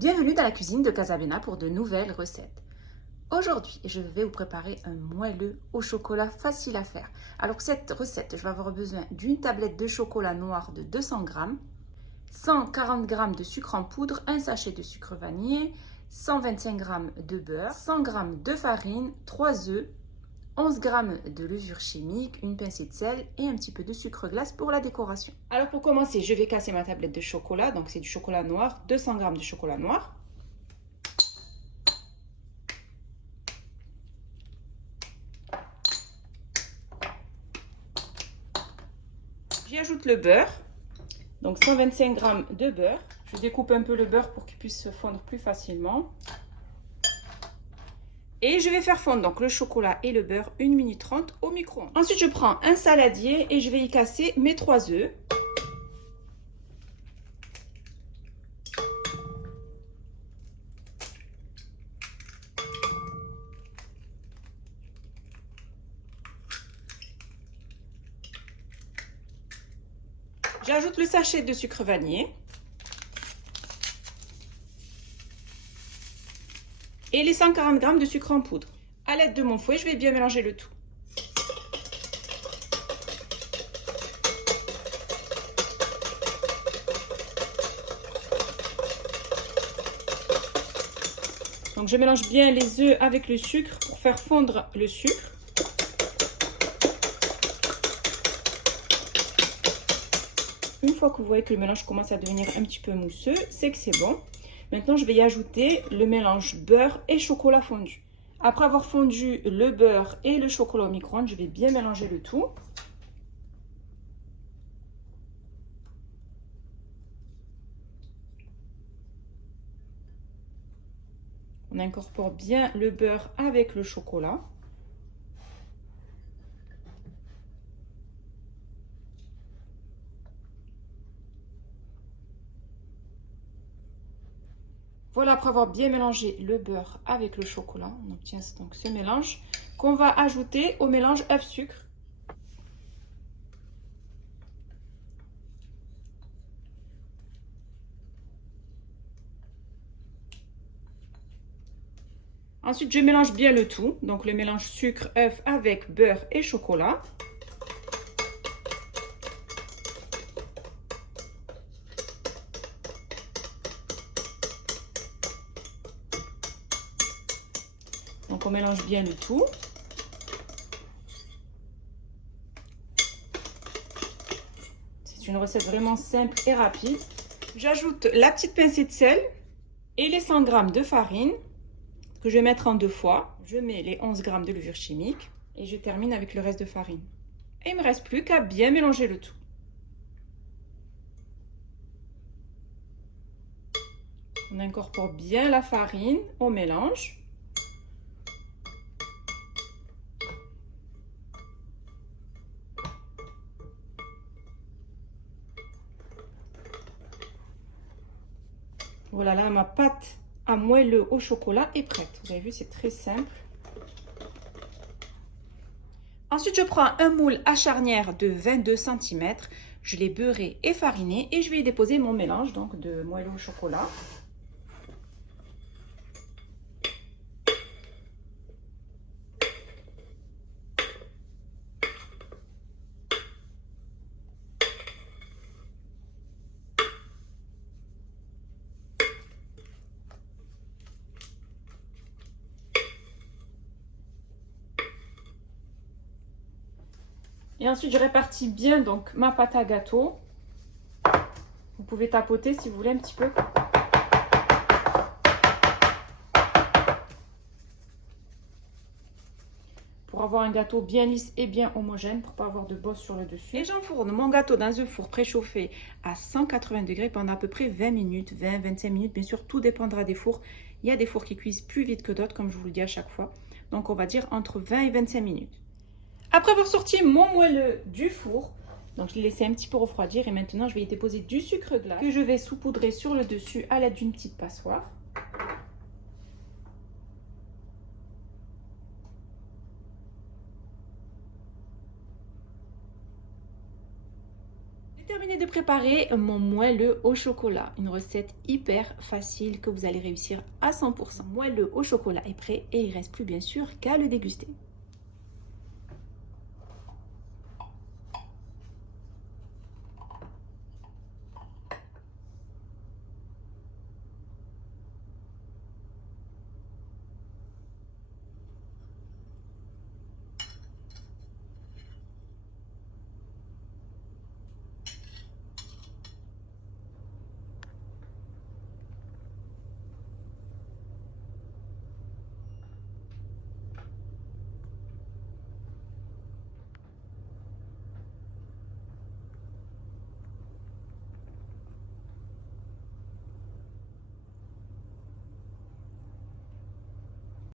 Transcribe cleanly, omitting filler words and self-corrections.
Bienvenue dans la cuisine de Casabena pour de nouvelles recettes. Aujourd'hui, je vais vous préparer un moelleux au chocolat facile à faire. Alors pour cette recette, je vais avoir besoin d'une tablette de chocolat noir de 200 g, 140 g de sucre en poudre, un sachet de sucre vanillé, 125 g de beurre, 100 g de farine, 3 œufs, 11 g de levure chimique, une pincée de sel et un petit peu de sucre glace pour la décoration. Alors pour commencer, je vais casser ma tablette de chocolat. Donc c'est du chocolat noir, 200 g de chocolat noir. J'y ajoute le beurre, donc 125 g de beurre. Je découpe un peu le beurre pour qu'il puisse se fondre plus facilement. Et je vais faire fondre donc le chocolat et le beurre 1 minute 30 au micro-ondes. Ensuite, je prends un saladier et je vais y casser mes 3 œufs. J'ajoute le sachet de sucre vanillé. Et les 140 g de sucre en poudre. À l'aide de mon fouet, je vais bien mélanger le tout. Donc je mélange bien les œufs avec le sucre pour faire fondre le sucre. Une fois que vous voyez que le mélange commence à devenir un petit peu mousseux, c'est que c'est bon. Maintenant, je vais y ajouter le mélange beurre et chocolat fondu. Après avoir fondu le beurre et le chocolat au micro-ondes, je vais bien mélanger le tout. On incorpore bien le beurre avec le chocolat. Voilà, après avoir bien mélangé le beurre avec le chocolat, on obtient donc ce mélange qu'on va ajouter au mélange œuf-sucre. Ensuite, je mélange bien le tout, donc le mélange sucre-œuf avec beurre et chocolat. Donc on mélange bien le tout. C'est une recette vraiment simple et rapide. J'ajoute la petite pincée de sel et les 100 g de farine que je vais mettre en 2 fois. Je mets les 11 g de levure chimique et je termine avec le reste de farine. Et il ne me reste plus qu'à bien mélanger le tout. On incorpore bien la farine au mélange. Voilà, là, ma pâte à moelleux au chocolat est prête. Vous avez vu, c'est très simple. Ensuite, je prends un moule à charnière de 22 cm. Je l'ai beurré et fariné et je vais y déposer mon mélange donc de moelleux au chocolat. Et ensuite, je répartis bien donc ma pâte à gâteau. Vous pouvez tapoter si vous voulez un petit peu. Pour avoir un gâteau bien lisse et bien homogène, pour ne pas avoir de bosse sur le dessus. Et j'enfourne mon gâteau dans un four préchauffé à 180 degrés pendant à peu près 20 minutes, 20-25 minutes. Bien sûr, tout dépendra des fours. Il y a des fours qui cuisent plus vite que d'autres, comme je vous le dis à chaque fois. Donc, on va dire entre 20 et 25 minutes. Après avoir sorti mon moelleux du four, donc je l'ai laissé un petit peu refroidir et maintenant je vais y déposer du sucre glace que je vais saupoudrer sur le dessus à l'aide d'une petite passoire. Terminé de préparer mon moelleux au chocolat, une recette hyper facile que vous allez réussir à 100%. Moelleux au chocolat est prêt et il ne reste plus bien sûr qu'à le déguster.